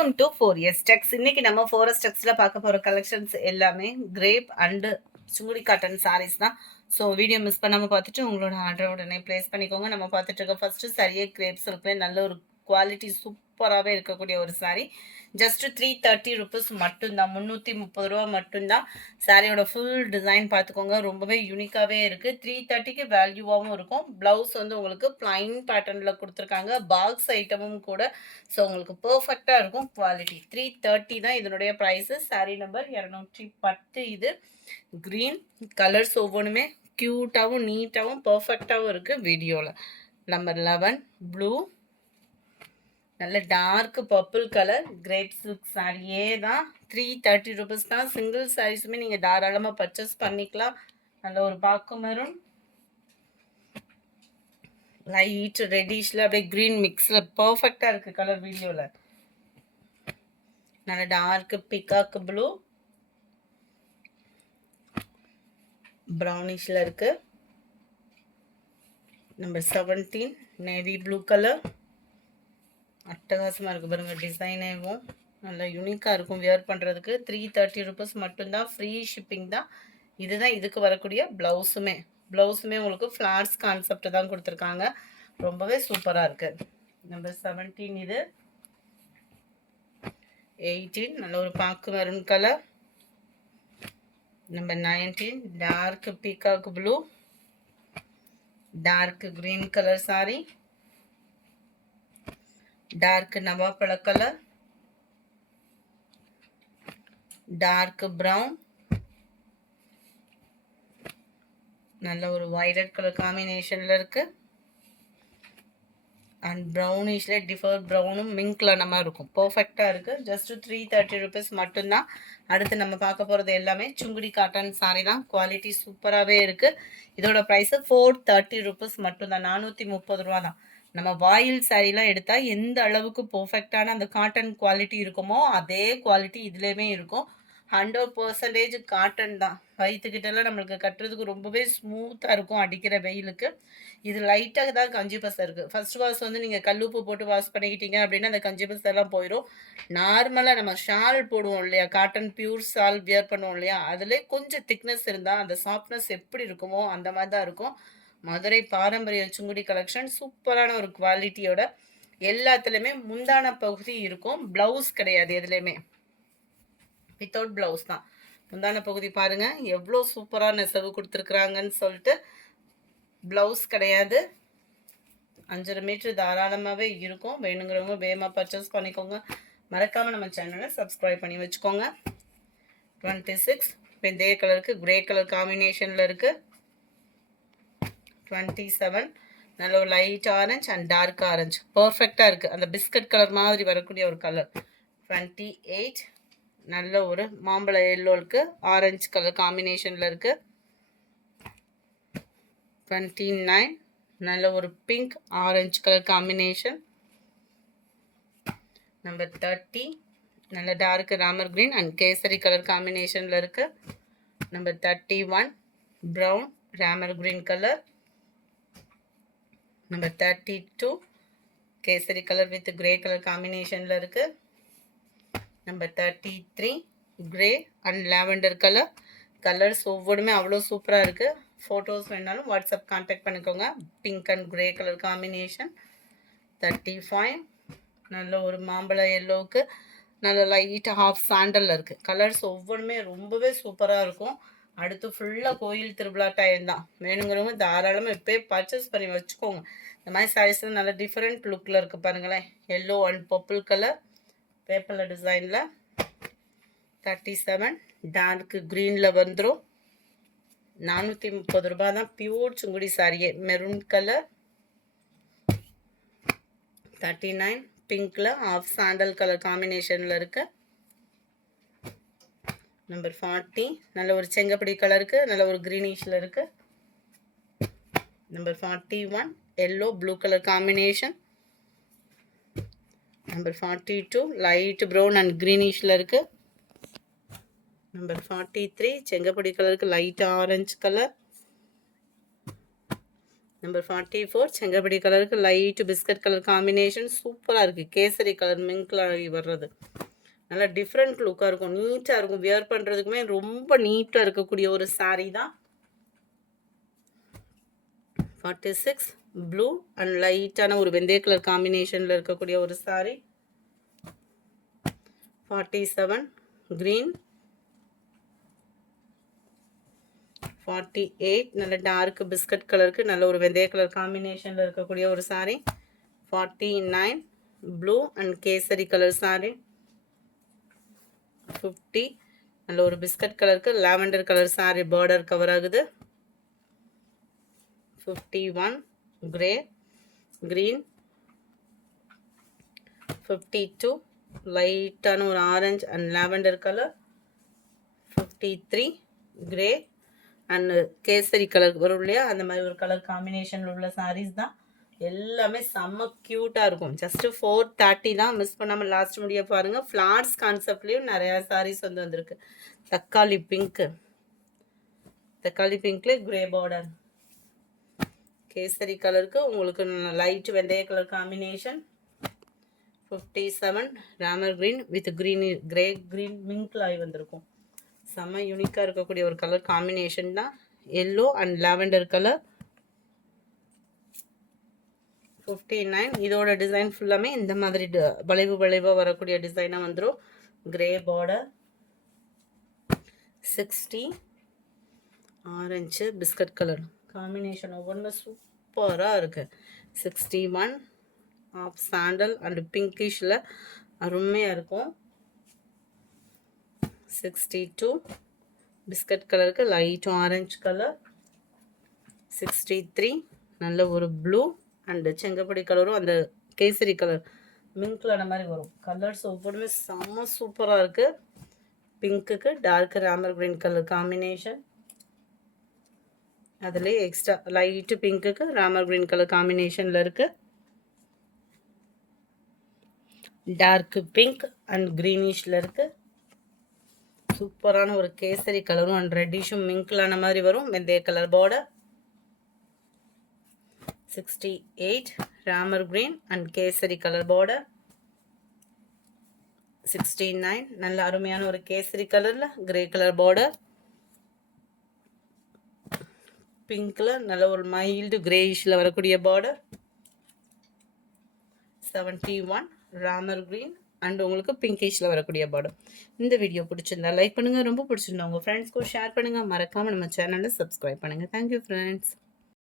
Welcome to 4S Tex. இன்னைக்கு நம்ம 4S Texல பார்க்க போற கலெக்ஷன்ஸ் எல்லாமே crepe and Sungudi cotton sarees தான். ஸோ வீடியோ மிஸ் பண்ணாமல் பார்த்துட்டு உங்களோட ஆர்டர் உடனே பிளேஸ் பண்ணிக்கோங்க. நம்ம பார்த்துட்டு இருக்க ஃபர்ஸ்ட் சரியே கிரேப் சில்க்ல நல்ல ஒரு குவாலிட்டி சூப்பராகவே இருக்கக்கூடிய ஒரு சாரீ. ஜஸ்ட் 330 ருபீஸ் மட்டும்தான், 330 ரூபா மட்டும்தான். சாரியோட ஃபுல் டிசைன் பார்த்துக்கோங்க, ரொம்பவே யூனிக்காகவே இருக்குது. 330க்கு வேல்யூவாகவும் இருக்கும். ப்ளவுஸ் வந்து உங்களுக்கு பிளைன் பேட்டர்னில் கொடுத்துருக்காங்க, பாக்ஸ் ஐட்டமும் கூட. ஸோ உங்களுக்கு பர்ஃபெக்டாக இருக்கும். குவாலிட்டி 330 தான் இதனுடைய ப்ரைஸு. சாரீ நம்பர் 210. இது க்ரீன் கலர்ஸ் ஒவ்வொன்றுமே க்யூட்டாகவும் நீட்டாகவும் பர்ஃபெக்டாகவும் இருக்குது. வீடியோவில் நம்பர் 11 ப்ளூ, நல்ல dark purple colour crepe silk சாரியே தான். 330 ருபீஸ் தான். சிங்கிள் சாரீஸுமே நீங்கள் தாராளமாக பர்ச்சேஸ் பண்ணிக்கலாம். நல்ல ஒரு பாக்கு மெரூன், லைட் ரெட்டிஷில் அப்படியே க்ரீன் மிக்ஸில் பர்ஃபெக்டாக இருக்குது கலர் வீடியோவில். நல்ல டார்க் பிகாக் ப்ளூ, ப்ரௌனிஷில் இருக்குது. நம்பர் 17 நேவி ப்ளூ கலர், அட்டகாசமாக இருக்குது பாருங்கள். டிசைனேவும் நல்லா யூனிக்காக இருக்கும் வியர் பண்ணுறதுக்கு. 330 ருபீஸ் மட்டும்தான். ஃப்ரீ ஷிப்பிங் தான். இதுதான் இதுக்கு வரக்கூடிய ப்ளவுஸுமே. உங்களுக்கு ஃப்ளார்ஸ் கான்செப்ட் தான் கொடுத்துருக்காங்க. ரொம்பவே சூப்பராக இருக்குது. நம்பர் 17 இது. 18 நல்ல ஒரு பாக்கு maroon colour. Number 19 dark peacock blue, dark green colour saree, dark நவாப்பழ கலர், டார்க் ப்ரௌன், நல்ல ஒரு வைலட் கலர் காம்பினேஷனில் இருக்குது. அண்ட் ப்ரௌனிஷில் டிஃபர் ப்ரௌனும் மிங்க்ல நம்ம இருக்கும். பர்ஃபெக்டாக இருக்குது. ஜஸ்ட் 330 ருபீஸ் மட்டும்தான். அடுத்து நம்ம பார்க்க போகிறது எல்லாமே சுங்குடி காட்டன் சாரி தான். குவாலிட்டி சூப்பராகவே இருக்குது. இதோட ப்ரைஸு 430 ருபீஸ் மட்டும்தான், 430 ரூபா தான். நம்ம வாயில் சாரீலாம் எடுத்தால் எந்த அளவுக்கு பர்ஃபெக்டான அந்த காட்டன் குவாலிட்டி இருக்குமோ அதே குவாலிட்டி இதுலேயுமே இருக்கும். 100% காட்டன் தான். வயிற்றுக்கிட்டலாம் நம்மளுக்கு கட்டுறதுக்கு ரொம்பவே ஸ்மூத்தாக இருக்கும் அடிக்கிற வெயிலுக்கு. இது லைட்டாக தான் கஞ்சி பசை இருக்குது. ஃபர்ஸ்ட் வாஷ் வந்து நீங்கள் கல்லுப்பு போட்டு வாஷ் பண்ணிக்கிட்டீங்க அப்படின்னா அந்த கஞ்சி பசை எல்லாம் போயிடும். நார்மலாக நம்ம ஷால் போடுவோம் இல்லையா, காட்டன் பியூர் ஷால் வியர் பண்ணுவோம் இல்லையா, அதில் கொஞ்சம் திக்னஸ் இருந்தால் அந்த சாஃப்ட்னஸ் எப்படி இருக்குமோ அந்த மாதிரி தான் இருக்கும். மதுரை பாரம்பரிய சுங்குடி கலெக்ஷன் சூப்பரான ஒரு குவாலிட்டியோட. எல்லாத்துலேயுமே முந்தான பகுதி இருக்கும், ப்ளவுஸ் கிடையாது எதுலேயுமே. வித்தவுட் ப்ளவுஸ் தான். முந்தான பகுதி பாருங்கள் எவ்வளோ சூப்பராக நெசவு கொடுத்துருக்குறாங்கன்னு சொல்லிட்டு. ப்ளவுஸ் கிடையாது. 5.5 மீட்டர் தாராளமாகவே இருக்கும். வேணுங்கிறவங்க வேகமாக பர்ச்சேஸ் பண்ணிக்கோங்க. மறக்காமல் நம்ம சேனலை சப்ஸ்கிரைப் பண்ணி வச்சுக்கோங்க. 26 வெந்தய கலருக்கு கிரே கலர் காம்பினேஷனில் இருக்குது. 27 நல்ல ஒரு light orange and dark orange பர்ஃபெக்டாக இருக்குது. அந்த பிஸ்கட் கலர் மாதிரி வரக்கூடிய ஒரு கலர். 28 நல்ல ஒரு மாம்பழ எல்லோவுக்கு ஆரஞ்சு கலர் காம்பினேஷனில் இருக்குது. 29 நல்ல ஒரு pink orange colour combination. Number 30 நல்ல டார்க் ராமர் கிரீன் அண்ட் கேசரி கலர் காம்பினேஷனில் இருக்குது. Number 31 brown Ramar green colour. Number 32 கேசரி கலர் வித் கிரே கலர் காம்பினேஷனில் இருக்குது. Number 33 grey and lavender colour. Colours ஒவ்வொன்றுமே அவ்வளோ சூப்பராக இருக்குது. ஃபோட்டோஸ் வேணாலும் வாட்ஸ்அப் கான்டாக்ட் பண்ணிக்கோங்க. Pink and grey colour combination. 35 நல்ல ஒரு மாம்பழ எல்லோவுக்கு நல்ல லைட் ஹாஃப் சாண்டலில் இருக்குது. கலர்ஸ் ஒவ்வொன்றுமே ரொம்பவே சூப்பராக இருக்கும். அடுத்து ஃபுல்லாக கோயில் திருவிழா டைம் தான். வேணுங்கிறவங்க தாராளமாக இப்போயே பர்ச்சேஸ் பண்ணி வச்சுக்கோங்க. இந்த மாதிரி சாரீஸில் நல்ல டிஃப்ரெண்ட் லுக்கில் இருக்குது பாருங்களேன். எல்லோ அண்ட் பர்பிள் கலர் பேப்பரில் டிசைனில். 37 டார்க் க்ரீனில் வந்துடும். 430 ரூபா தான். பியூர் சுங்குடி சாரியே மெரூன் கலர். 39 பிங்க்கில் ஆஃப் சாண்டல் கலர் காம்பினேஷனில் இருக்கு. நம்பர் 40 நல்ல ஒரு செங்கப்படி கலருக்கு நல்ல ஒரு க்ரீனிஷில் இருக்கு. Number 41 yellow blue colour combination. Number 42 light brown and க்ரீனிஷில் இருக்குது. நம்பர் 43 செங்கப்படி கலருக்கு லைட் ஆரஞ்சு கலர். நம்பர் 44 செங்கப்படி கலருக்கு லைட் பிஸ்கட் கலர் காம்பினேஷன் சூப்பராக இருக்குது. கேசரி கலர் மிங்க்ல வர்றது நல்லா டிஃப்ரெண்ட் லுக்காக இருக்கும், நீட்டாக இருக்கும். வியர் பண்ணுறதுக்குமே ரொம்ப நீட்டாக இருக்கக்கூடிய ஒரு saree தான். 46 ப்ளூ அண்ட் லைட்டான ஒரு வெந்தய கலர் காம்பினேஷனில் இருக்கக்கூடிய ஒரு saree. 47 க்ரீன். 48 நல்ல டார்க் பிஸ்கட் கலருக்கு நல்ல ஒரு வெந்தய கலர் காம்பினேஷனில் இருக்கக்கூடிய ஒரு saree. 49 ப்ளூ அண்ட் கேசரி கலர் saree. 50 நல்ல ஒரு பிஸ்கட் கலருக்கு lavender colour saree border cover ஆகுது. 51 கிரே க்ரீன். 52 லைட்டான ஒரு orange and lavender colour. 53 grey and கேசரி கலர் வரும் இல்லையா, அந்த மாதிரி ஒரு கலர் காம்பினேஷனில் உள்ள சாரீஸ் தான். எல்லாமே செம்ம க்யூட்டாக இருக்கும். ஜஸ்ட்டு 430 தான். மிஸ் பண்ணாமல் லாஸ்ட் முடிய பாருங்கள். ஃப்ளார்ஸ் கான்செப்ட்லேயும் நிறையா சாரீஸ் வந்திருக்கு. தக்காளி பிங்க்கு, தக்காளி பிங்க்ல கிரே பார்டர். கேசரி கலருக்கு உங்களுக்கு லைட் வெந்தய colour combination. 57 Ramar green with green grey green மிங்க்ல ஆகி வந்திருக்கும். செம்ம யூனிக்காக இருக்கக்கூடிய ஒரு கலர் காம்பினேஷன் தான். Yellow and lavender colour. 59 இதோட டிசைன் ஃபுல்லாமே இந்த மாதிரி வளைவு வளைவாக வரக்கூடிய டிசைனாக வந்துடும். Grey border. 60 orange biscuit colour combination ஒவ்வொன்றும் சூப்பராக இருக்குது. 61 ஆஃப் சாண்டல் அண்ட் பிங்கிஷில் அருமையாக இருக்கும். 62 பிஸ்கட் கலருக்கு லைட் ஆரஞ்சு கலர். 63 நல்ல ஒரு ப்ளூ அண்டு செங்கப்படி கலரும் அந்த கேசரி கலர் மிங்க்லான மாதிரி வரும். கலர்ஸ் ஒவ்வொன்றுமே செம்ம சூப்பராக இருக்குது. பிங்க்குக்கு dark Ramar green colour combination. அதுலேயே எக்ஸ்ட்ரா லைட்டு பிங்க்குக்கு ராமர் கிரீன் கலர் காம்பினேஷனில் இருக்குது. டார்க் பிங்க் அண்ட் க்ரீனிஷில் இருக்குது. சூப்பரான ஒரு கேசரி கலரும் அண்ட் ரெட்டிஷும் மிங்க்லான மாதிரி வரும். வெந்தய colour border. 68 Ramar green and கேசரி கலர் பார்டர். 69 நல்ல அருமையான ஒரு கேசரி கலரில் கிரே கலர் பார்டர். பிங்க்கில் நல்ல ஒரு மைல்டு கிரேயிஷில் வரக்கூடிய பார்டர். 71 ராமர் கிரீன் அண்ட் உங்களுக்கு பிங்கிஷில் வரக்கூடிய பார்டர். இந்த வீடியோ பிடிச்சிருந்தா லைக் பண்ணுங்கள், ரொம்ப பிடிச்சிருந்தா உங்கள் ஃப்ரெண்ட்ஸ்க்கும் ஷேர் பண்ணுங்கள், மறக்காமல் நம்ம சேனலை சப்ஸ்கிரைப் பண்ணுங்கள். Thank you friends.